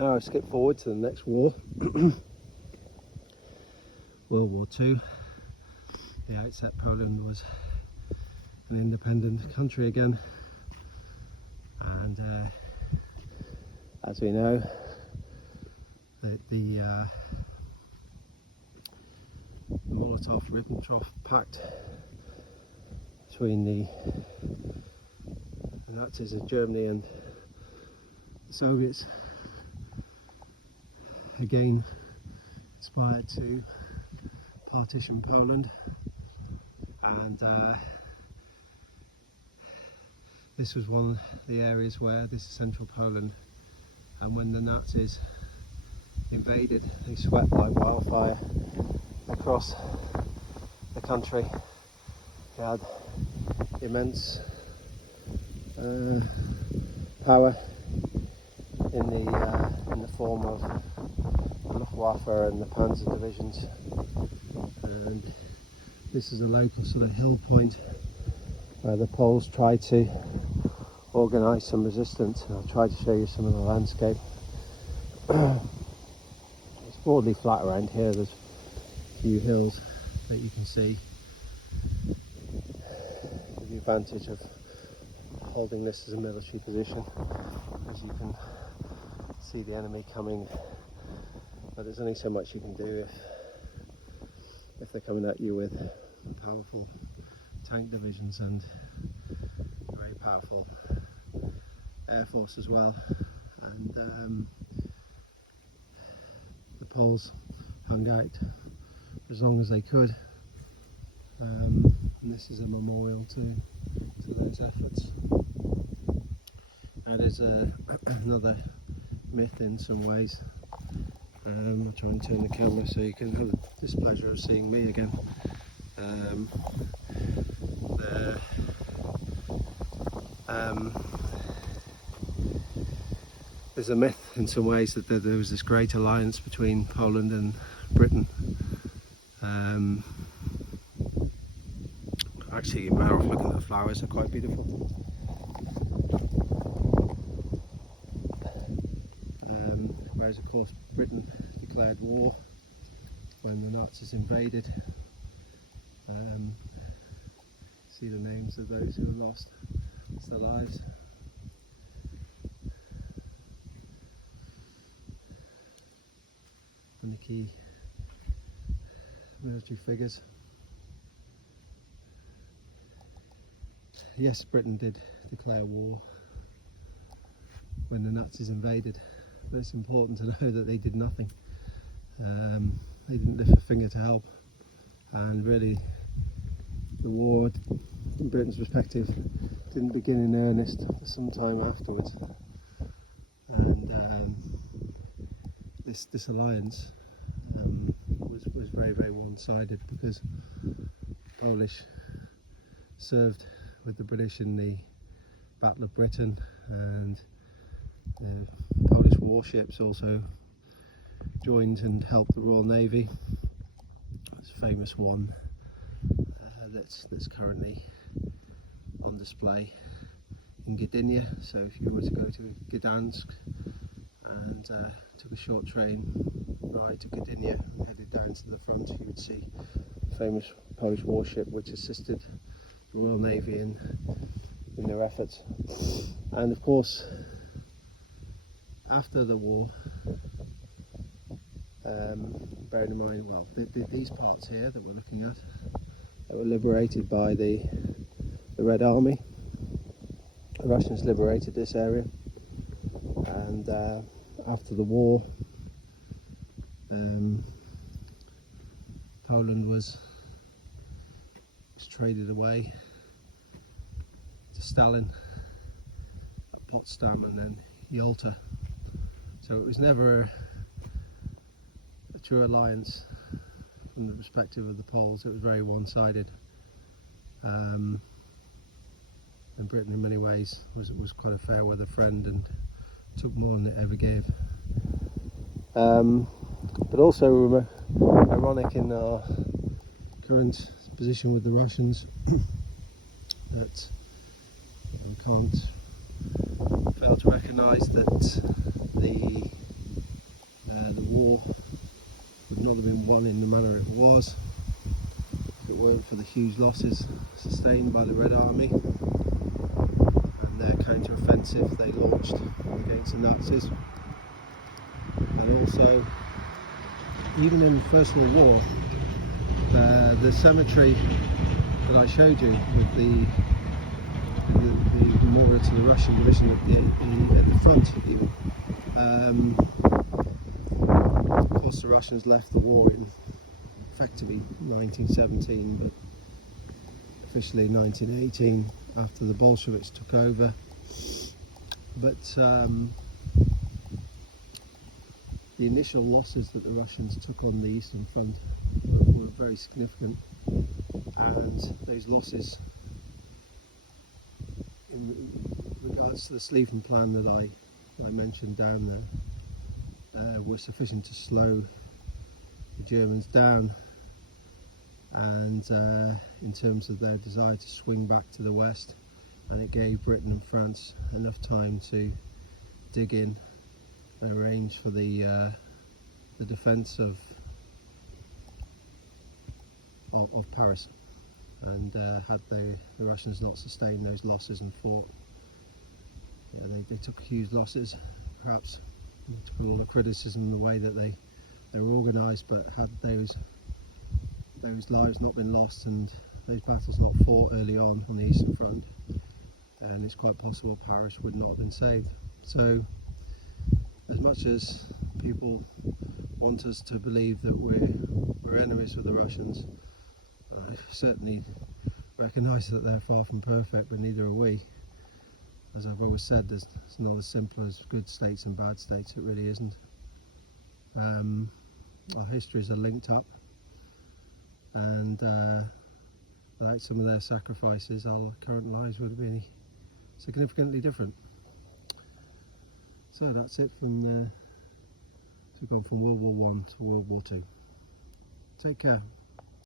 Now I skip forward to the next war, World War II. The outset, Poland was an independent country again, and as we know, the Molotov-Ribbentrop Pact between the Nazis of Germany and the Soviets again inspired to partition Poland, and this was one of the areas where this is central Poland, and when the Nazis invaded, they swept like wildfire across the country. They had immense power in the form of the Luftwaffe and the Panzer divisions, and this is a local sort of hill point where the Poles tried to organise some resistance. And I'll try to show you some of the landscape. It's broadly flat around here. There's a few hills that you can see. Give you advantage of holding this as a military position, as you can see the enemy coming, but there's only so much you can do if they're coming at you with powerful tank divisions and very powerful air force as well. And the Poles hung out for as long as they could, and this is a memorial to those efforts. That is another myth in some ways. I'll try and turn the camera so you can have the displeasure of seeing me again. There's a myth in some ways that there was this great alliance between Poland and Britain. Actually, you're better off looking at the flowers, they're quite beautiful. Whereas of course Britain declared war when the Nazis invaded. See the names of those who have lost their lives. And the key military figures. Yes, Britain did declare war when the Nazis invaded, but it's important to know that they did nothing. They didn't lift a finger to help, and really the war, from Britain's perspective, didn't begin in earnest for some time afterwards. And this alliance was very, very one-sided, because Polish served with the British in the Battle of Britain, and the Polish warships also joined and helped the Royal Navy. It's a famous one that's currently on display in Gdynia. So if you were to go to Gdansk and took a short train ride to Gdynia and headed down to the front, you would see a famous Polish warship which assisted the Royal Navy in their efforts. And of course, after the war, bearing in mind, well, these parts here that we're looking at, that were liberated by the Red Army. The Russians liberated this area, and after the war, Poland was traded away to Stalin at Potsdam and then Yalta. So it was never a true alliance from the perspective of the Poles. It was very one-sided. And Britain in many ways was quite a fair weather friend and took more than it ever gave. But also ironic in our current position with the Russians that we can't fail to recognise that the the huge losses sustained by the Red Army and their counter-offensive they launched against the Nazis. And also, even in the First World War, the cemetery that I showed you with the memorial to the Russian division at the front, even. Of course, the Russians left the war in effectively 1917, but officially 1918 after the Bolsheviks took over. But the initial losses that the Russians took on the Eastern Front were very significant, and those losses in regards to the Schlieffen Plan that I mentioned down there were sufficient to slow the Germans down, and in terms of their desire to swing back to the west, and it gave Britain and France enough time to dig in and arrange for the defence of Paris. And had the Russians not sustained those losses and fought, they took huge losses. Perhaps to put a lot of criticism in the way that they were organised, but had those lives not been lost and those battles not fought early on the Eastern Front, and it's quite possible Paris would not have been saved. So, as much as people want us to believe that we're enemies with the Russians, I certainly recognise that they're far from perfect, but neither are we. As I've always said, it's not as simple as good states and bad states. It really isn't. Our histories are linked up, and without some of their sacrifices, our current lives would be significantly different. So that's it from we've gone from World War I to World War II. Take care.